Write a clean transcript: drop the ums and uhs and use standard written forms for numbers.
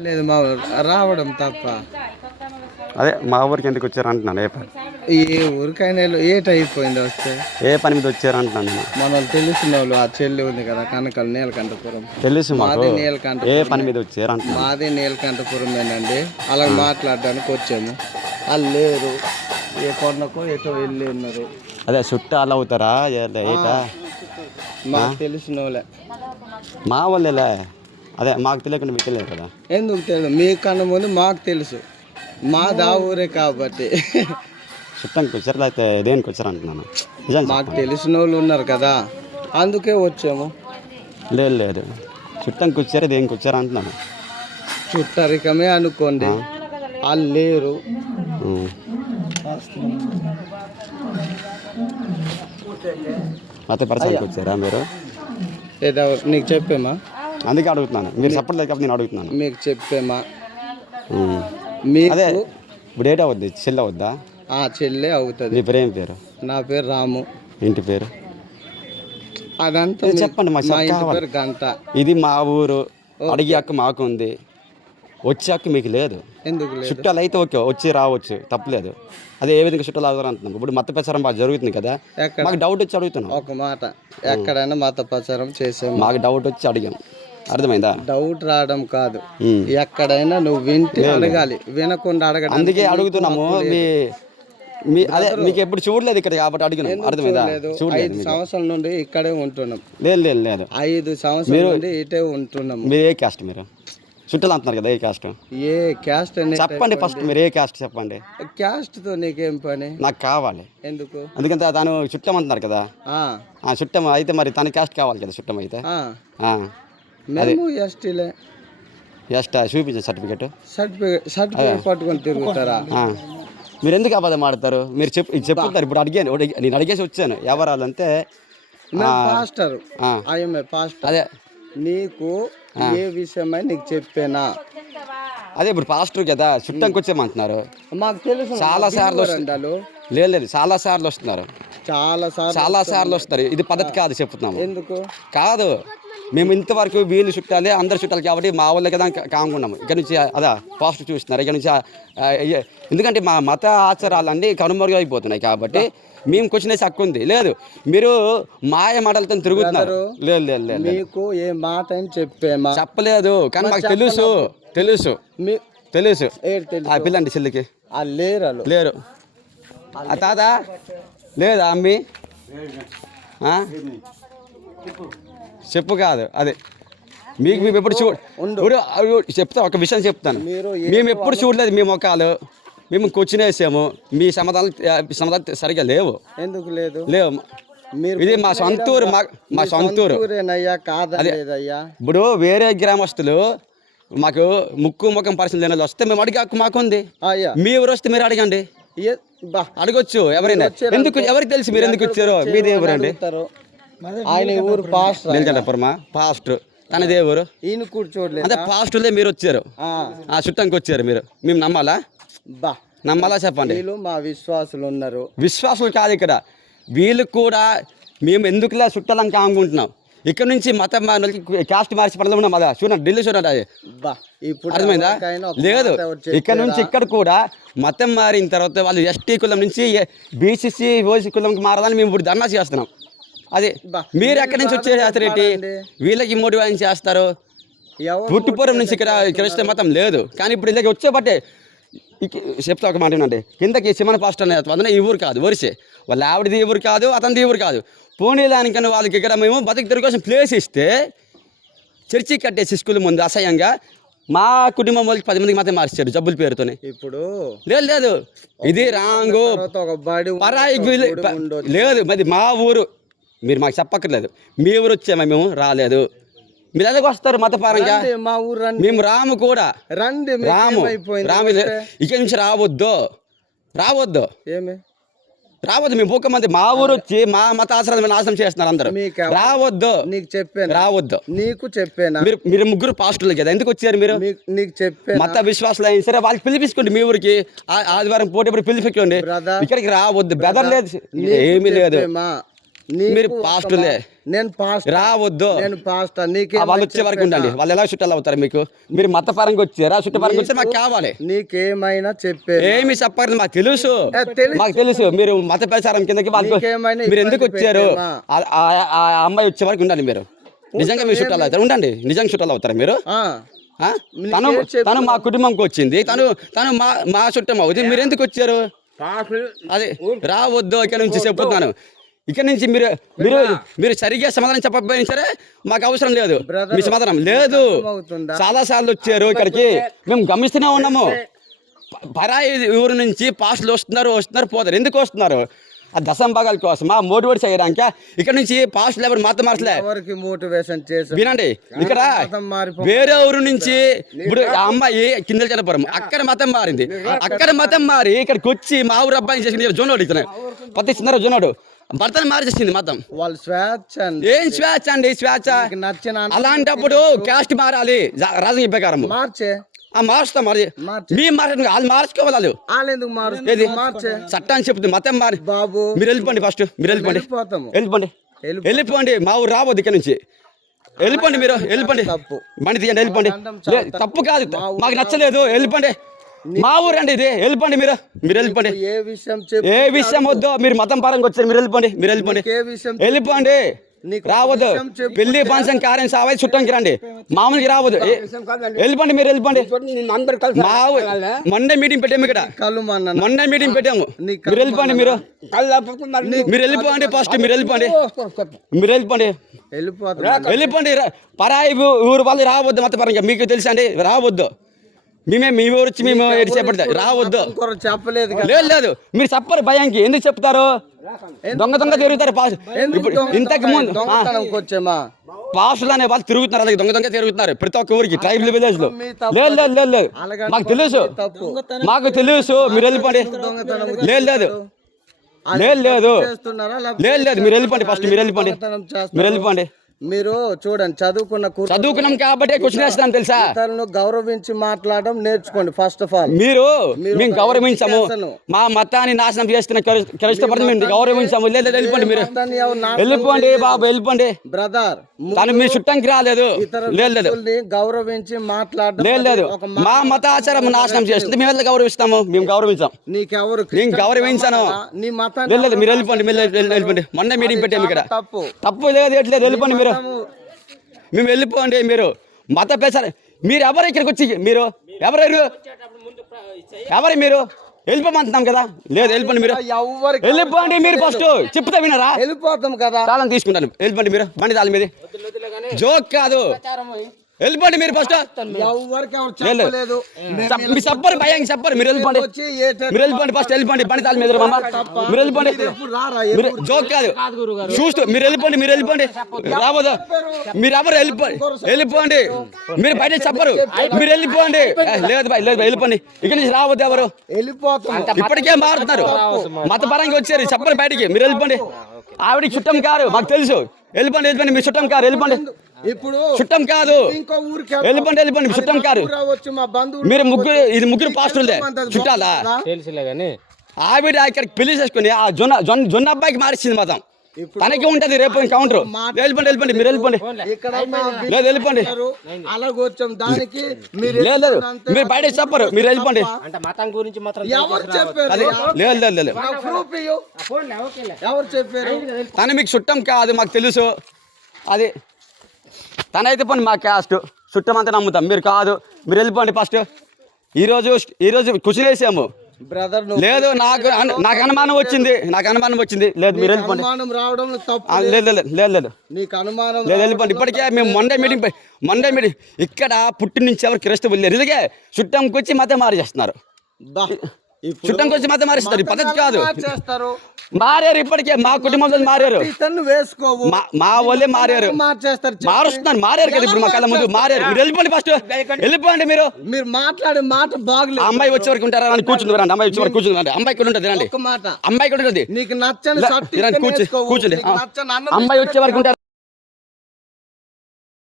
లేదు మా రావడం తప్ప. అదే మా ఊరికి ఎందుకు వచ్చారు అంటున్నాను. ఏ ఊరికైనా ఏటైపోయింది వస్తే ఏ పని మీద వచ్చారు అంటున్నాను నేను. మన వాళ్ళు తెలిసిన వాళ్ళు ఆ చెల్లి ఉంది కదా కనకలు నీలకంఠపురం. తెలుసు మాకు. మాది ఏ నీలకంఠపురం. పని మీద వచ్చారు అంటున్నాను. మాది నీలకంఠపురమేనండి. అలా మాట్లాడడానికి వచ్చాము. వాళ్ళు లేరు, ఏ కొండకో ఎటో వెళ్ళి ఉన్నారు. అదే చుట్టాలు అవుతారా ఏటా? మాకు తెలిసిన వాళ్ళే. మా వాళ్ళేలే. అదే మాకు తెలియకుండా మీకు తెలియదు కదా. ఎందుకు తెలియదు? మీకన్నా ముందు మాకు తెలుసు. మా దా ఊరే కాబట్టి. చుట్టానికి వచ్చారు లేకపోతే దేనికి వచ్చారు అంటున్నాను. నిజం మాకు తెలిసిన వాళ్ళు ఉన్నారు కదా, అందుకే వచ్చాము. లేదు లేదు, చుట్టానికి వచ్చారు దేనికి వచ్చారు అంటున్నాను. చుట్టరికమే అనుకోండి, వాళ్ళు లేరు. అతే పరిసరానికి వచ్చారా మీరు? లేదా నీకు చెప్పేమా? అందుకే అడుగుతున్నాను. మీరు చెప్పలేదు కాబట్టి నేను అడుగుతున్నాను. మీకు చెప్పేమా? అదే ఇప్పుడు ఏటా అవుద్ది? చెల్లి అవుద్దా? చెల్లె అవుతుంది. మీ పేరు ఏం పేరు? నా పేరు రాము. ఇంటి పేరు అదంతా చెప్పండి. మా పేరు గంట. ఇది మా ఊరు. అడిగే హక్కు మాకు ఉంది, వచ్చే హక్కు మీకు లేదు. ఎందుకు లేదు? చుట్టాలు అయితే ఓకే, వచ్చి రావచ్చు, తప్పలేదు. అదే ఏ విధంగా చుట్టాలు అవుతారు అంటున్నాం. ఇప్పుడు మత ప్రచారం బాగా జరుగుతుంది కదా, మాకు డౌట్ వచ్చి అడుగుతున్నాం. ఒక మాట, ఎక్కడైనా మత ప్రచారం చేసాము, మాకు డౌట్ వచ్చి అడిగాం. అర్థమైందా? డౌట్ రావడం కాదు, ఎక్కడైనా నువ్వు వింటే అడగాలి, వినకుండా అడగడం. అందుకే అడుగుతున్నాము. మీ అదే మీకు ఎప్పుడు చూడలేదు ఇక్కడ కాబట్టి అడిగినాం. అర్థమైందా? 5 సంవత్సరాల నుండి ఇక్కడే ఉంటున్నాం. లేదు లేదు లేదు, 5 సంవత్సరాల నుండి ఇటే ఉంటున్నాము. మీరు ఏ క్యాస్ట్? మీరు చుట్టాలు అంటున్నారు కదా, ఏ క్యాస్ట్? ఏ క్యాస్ట్ చెప్పండి ఫస్ట్. మీరు ఏ క్యాస్ట్ చెప్పండి. క్యాస్ట్ తో నీకేం పని? నాకు కావాలి. ఎందుకు? ఎందుకంటే తను చుట్టం అంటున్నారు కదా. చుట్టం అయితే మరి తన క్యాస్ట్ కావాలి కదా. చుట్టం అయితే మేము ఎస్టీలే. ఎస్టా? చూపించండి సర్టిఫికేట్. సర్టిఫికేట్ పట్టుకొని తిరుగుతారా? మీరు ఎందుకు అబద్ధం ఆడతారు? మీరు చెప్పుతారు. ఇప్పుడు అడిగాను, నేను అడిగేసి వచ్చాను. ఎవరాలంటే పాస్టర్. అదే నీకు ఏ విషయమై నీకు చెప్పానా? అదే ఇప్పుడు పాస్టర్ కదా, చుట్టానికి వచ్చేమంటున్నారు. మాకు తెలుసు. చాలా సార్లు లేదు లేదు, చాలా సార్లు వస్తున్నారు. చాలా సార్లు వస్తారు. ఇది పద్ధతి కాదు చెప్తున్నాము. ఎందుకు కాదు? మేము ఇంతవరకు వీళ్ళు చుట్టాలి, అందరు చుట్టాలి కాబట్టి మా వాళ్ళే కదా కానుకున్నాము. ఇక్కడ నుంచి అదా పాజిటివ్ చూస్తున్నారు. ఇక్కడ నుంచి ఎందుకంటే మా మత ఆచారాలన్నీ కనుమరుగైపోతున్నాయి కాబట్టి మేము క్వశ్చన్ వేసి హక్కు ఉంది. లేదు, మీరు మాయ మాటలతో తిరుగుతున్నారు. లేదు లేదు లేదు, మీకు ఏ మాట అని చెప్పలేదు. కానీ మాకు తెలుసు తెలుసు తెలుసు. పిల్లండి చెల్లికి లేరు. తాత లేదా? అమ్మి చెప్పు కాదు. అదే మీకు మేము ఎప్పుడు చెప్తా. ఒక విషయం చెప్తాను. మేము ఎప్పుడు చూడలేదు మీ ముఖాలు. మేము క్వశ్చన్ వేసాము, మీ సమాధానం సరిగా లేవు. ఎందుకు లేవు? ఇది మా సొంతూరు. మా సొంతూరు. ఇప్పుడు వేరే గ్రామస్తులు మాకు ముఖం పరిస్థితి లేని వస్తే మేము అడిగే హక్కు మాకుంది. మీ ఊరు వస్తే మీరు అడగండి, అడగొచ్చు ఎవరైనా. ఎందుకు? ఎవరికి తెలుసు మీరు ఎందుకు వచ్చారో? మీ దేవురు అండి. ఆయన ఊరు నీలకంఠపురమా? పాస్టర్ తన దేవురు. ఈయన కూర్చోట్లేదు. అదే పాస్టర్లే మీరు వచ్చారు, ఆ చుట్టానికి వచ్చారు. మీరు మేము నమ్మాలా? నమ్మాలా చెప్పండి. మా విశ్వాసులు ఉన్నారు. విశ్వాసులు కాదు ఇక్కడ, వీళ్ళు కూడా. మేము ఎందుకులే చుట్టాలని కానుకుంటున్నాం. ఇక్కడ నుంచి మతం క్యాస్ట్ మార్చి పడదాం. అదా చూడండి, ఢిల్లీ చూడండి. అది అర్థమైందా? లేదు, ఇక్కడ నుంచి ఇక్కడ కూడా మతం మారిన తర్వాత వాళ్ళు ఎస్టీ కులం నుంచి బీసీసీ ఓసీ కులంకి మారదని మేము ఇప్పుడు ధర్నా చేస్తున్నాం. అదే మీరు ఎక్కడి నుంచి వచ్చేసేటి వీళ్ళకి మోటివేషన్ చేస్తారు. పుట్టుపురం నుంచి ఇక్కడ క్రైస్తవ మతం లేదు, కానీ ఇప్పుడు ఇళ్ళకి వచ్చేబట్టే. చెప్తా ఒక మాట అండి. కిందకి సిమన పాస్టర్ అనే ఈ ఊరు కాదు, వరిసే వాళ్ళ ఆవిడది ఈ ఊరు కాదు, అతనిది ఈ ఊరు కాదు. పోనీ దానికన్నా వాళ్ళకి ఇక్కడ మేము బతుకు తిరిగి కోసం ప్లేస్ ఇస్తే చర్చి కట్టేసి స్కూల్ ముందు అసహ్యంగా మా కుటుంబం వాళ్ళకి 10 మందికి మాత్రం మార్చారు జబ్బుల పేరుతోనే. ఇప్పుడు లేదు, ఇది రాంగు పరాయి లేదు. మరి మా ఊరు మీరు మాకు చెప్పక్కర్లేదు. మీ ఊరు వచ్చామా? మేము రాలేదు. మీరు ఎందుకు వస్తారు మతపరంగా? మా ఊరు మేము రాము కూడా. రండి, రాము ఇక్కడి నుంచి రావద్దు. రావద్దు. మేము ఒక్క మంది మా ఊరు వచ్చి మా మత ఆశ్రమం నాశనం చేస్తున్నారు అందరూ. రావద్దు. నీకు చెప్పాను. రావద్దు. నీకు చెప్పాను. మీరు ముగ్గురు పాస్టర్లు కదా, ఎందుకు వచ్చారు మీరు? నీకు చెప్పాను. మత విశ్వాసాలు అయినా సరే వాళ్ళకి పిలిపించుకోండి. మీ ఊరికి ఆదివారం పోటీ పిలిపించుకోండి. ఇక్కడికి రావద్దు. బెదర్ లేదు, ఏమీ లేదు. మీరు పాస్టర్లే నేను పాస్టర్, రావద్దు. నేను పాస్టర్. నీకే వాళ్ళు వచ్చే వరకు ఉండండి. వాళ్ళు ఎలా చుట్టాలు అవుతారు మీకు? మీరు మతపరంగా వచ్చారా? చుట్టపరంగా వచ్చి మాకు కావాలి. నీకేమైనా చెప్పే ఏమి చెప్పారు? మాకు తెలుసు, తెలుసు. మాకు తెలుసు. మీరు మత ప్రచారం కిందకి వాళ్ళు నీకేమైనా మీరు ఎందుకు ఇబ్బంది వచ్చారు? పెట్టేమా? ఆ అమ్మాయి వచ్చే వరకు ఉండండి. మీరు నిజంగా మీరు చుట్టాలు అవుతారు. ఉండండి, నిజంగా చుట్టాలు అవుతారా మీరు? ఆ? తను మా కుటుంబంకి వచ్చింది, తను మా చుట్టం అవుతుంది. మీరు ఎందుకు వచ్చారు? అదే రావద్దు. ఇక్కడ నుంచి చెప్తున్నాను. ఇక్కడ నుంచి మీరు మీరు మీరు సరిగ్గా సమాధానం చెప్పకపోయినా సరే మాకు అవసరం లేదు. మీ సమాధానం లేదు. చాలా సార్లు వచ్చారు ఇక్కడికి, మేము గమనిస్తూనే ఉన్నాము. పరాయి ఊరు నుంచి పాస్టులు వస్తున్నారు పోతారు. ఎందుకు వస్తున్నారు? ఆ దశంభాగాల కోసం, ఆ మోటివేట్ చేయడానికి. ఇక్కడ నుంచి పాస్టులు ఎవరు మతం మార్చలే. ఎవరికి మోటివేషన్ చేసి వినండి, ఇక్కడ వేరే ఊరు నుంచి ఇప్పుడు ఆ అమ్మాయి కిందలు చనిపోవడం, అక్కడ మతం మారింది. అక్కడ మతం మారి ఇక్కడికి వచ్చి మా ఊరు అబ్బాయి చేసి జోనోడు ఇతను పత్తిస్తున్నారు. జోనోడు భర్తను మార్చేసింది మతం. వాళ్ళు స్వేచ్ఛ. ఏం స్వేచ్ఛ అండి? స్వేచ్ఛ నచ్చిన అలాంటప్పుడు క్యాస్ట్ మారాలి రాజకీయ ప్రకారం. మార్చే మారుస్తాం. మరి మీ మార్చండి, వాళ్ళు మార్చుకోవాలి. చట్టాన్ని చెప్తుంది మతం మారి. బాబు మీరు వెళ్ళిపోండి, ఫస్ట్ మీరు వెళ్ళిపోండి. మా ఊరు రావద్దు ఇక్కడ నుంచి. వెళ్ళిపోండి, మీరు వెళ్ళిపోండి. బండి తీయండి, వెళ్ళిపోండి. తప్పు కాదు, మాకు నచ్చలేదు. వెళ్ళిపోండి. మా ఊరు అండి ఇది. వెళ్ళిపోండి, మీరు వెళ్ళిపోండి. ఏ విషయం వద్దు. మీరు మతం పరంగా వచ్చారు. మీరు వెళ్ళిపోండి. వెళ్ళిపోండి. రావద్దు. పెళ్లి ఫంక్షన్ కార్యం సావై చుట్టానికి రండి, మామూలుకి రావద్దు. వెళ్ళిపోండి, మీరు వెళ్ళిపోండి. మండే మీటింగ్ పెట్టాము ఇక్కడ. మండే మీటింగ్ పెట్టాము. మీరు వెళ్ళిపోండి. మీరు వెళ్ళిపోండి. ఫస్ట్ మీరు వెళ్ళిపోండి. పరాయి ఊరు వాళ్ళు రావద్దు. మత పరంగా మీకు తెలుసా అండి? రావద్దు. మీ ఊరు వచ్చి మేము చేపడతా రావద్దు. చెప్పలేదు. లేదు, మీరు చెప్పరు భయానికి. ఎందుకు చెప్తారు? దొంగ తిరుగుతారు. ఇప్పుడు ఇంతకు ముందు పాస్టులు అనే వాళ్ళు తిరుగుతున్నారు, అలాగే దొంగ తిరుగుతున్నారు ప్రతి ఒక్క ఊరికి, ట్రైబల్ విలేజ్ లో. లేదు, మాకు తెలుసు. మీరు వెళ్ళిపోండి. లేదు, మీరు వెళ్ళిపోండి. ఫస్ట్ మీరు వెళ్ళిపోండి. మీరు చూడండి, చదువుకున్నాం కాబట్టి క్వశ్చన్ వేస్తాను తెలుసా? ఇతరులను గౌరవించి మాట్లాడడం నేర్చుకోండి. ఫస్ట్ ఆఫ్ ఆల్ మేము గౌరవించాము. మా మతాన్ని నాశనం చేస్తున్న క్రైస్తవ మేము గౌరవించాము. లేదు, వెళ్ళిపోండి. మీరు వెళ్ళిపోండి బాబు, వెళ్ళిపోండి. బ్రదర్, తను మీ చుట్టానికి రాలేదు. లేదు, గౌరవించి మాట్లాడడం. లేదు, మా మతాచారం నాశనం చేస్తుంది. మేము ఎలా గౌరవిస్తాము? మేము గౌరవించాం. నీకెవరు? నేను గౌరవించాను. నీ మతాన్ని. లేదు, మీరు వెళ్ళిపోండి. మొన్న మీటింగ్ పెట్టాము ఇక్కడ. తప్పు లేదు, ఎట్లేదు. వెళ్ళిపోండి. మేము వెళ్ళిపోండి. మీరు మత పేసారు. మీరు ఎవరు ఇక్కడికి వచ్చి? మీరు ఎవరు మీరు? వెళ్ళిపోమంటున్నాం కదా. లేదు, వెళ్ళిపోండి. మీరు వెళ్ళిపోండి. మీరు ఫస్ట్ చెప్తా వినరా? వెళ్ళిపోతాం కదా. తాళం తీసుకుంటాను. వెళ్ళిపోండి. మీరు బండి తాళం మీద జోక్ కాదు. వెళ్ళిపోండి. మీరు ఫస్ట్ మీ చెప్పరు భయం చెప్పరు. మీరు వెళ్ళిపోండి. ఫస్ట్ వెళ్ళిపోండి. బండి తాళం మీద మీరు వెళ్ళిపోండి. జోక్ కాదు, చూస్తూ మీరు వెళ్ళిపోండి. రావద్దు. మీరు ఎవరు? వెళ్ళిపోండి. మీరు బయట చెప్పరు. మీరు వెళ్ళిపోండి. లేదు, వెళ్ళిపోండి. ఇక్కడ నుంచి రావద్దు. ఎవరు? ఇప్పటికే మారుతున్నారు. మతపరంగా వచ్చారు. చెప్పరు బయటికి. మీరు వెళ్ళిపోండి. ఆవిడ చుట్టం కారు, మాకు తెలుసు. వెళ్ళిపోండి. మీ చుట్టం కారు. వెళ్ళిపోండి. ఇప్పుడు చుట్టం కాదు. వెళ్ళిపోండి. చుట్టం కారు. మీరు ముగ్గురు పాస్టర్లే చుట్టాలా? ఆవిడ ఇక్కడికి పెళ్లి చేసుకుని ఆ జొన్న అబ్బాయికి మారిస్తుంది మతం. తనకి ఉంటది రేపు కౌంటర్. వెళ్ళిపోండి. మీరు వెళ్ళిపోండి. లేదు, వెళ్ళిపోండి. లేదు, మీరు బయట చెప్పరు. మీరు వెళ్ళిపోండి. లేదు, తను మీకు చుట్టం కాదు, మాకు తెలుసు. అది తనైతే పోనీ మా క్యాస్ట్ చుట్టం అంతా నమ్ముతాం. మీరు కాదు. మీరు వెళ్ళిపోండి. ఫస్ట్ ఈరోజు క్వశ్చన్ వేసాము. లేదు, నాకు అనుమానం వచ్చింది. లేదు, మీరు వెళ్ళిపోండి. లేదు, వెళ్ళిపోండి. ఇప్పటికే మేము మండే మీటింగ్ ఇక్కడ పుట్టి నుంచి ఎవరు క్రైస్తవులు లేరు. ఇదిగే చుట్టంకి వచ్చి మతం మారేస్తున్నారు. చుట్టంకి వచ్చి మతం మారేస్తారు. పద్ధతి కాదు. మారారు. ఇప్పటికే మా కుటుంబంలో మారారు. మా వాళ్ళే మారారు. మారుస్తున్నారు కదా. ఇప్పుడు మా కళ్ళ ముందు మారారు. మీరు వెళ్ళిపోండి. ఫస్ట్ వెళ్ళిపోండి. మీరు మాట్లాడే మాట బాగలేదు. అమ్మాయి వచ్చే వరకు ఉంటారా? కూర్చుంది. అమ్మాయి వచ్చే వరకు కూర్చుంది. అమ్మాయి కూడా ఉంటుంది. రండి. అమ్మాయి కూడా ఉంటుంది. నీకు నచ్చని కూర్చోండి. అమ్మాయి వచ్చే వరకు ఉంటారు.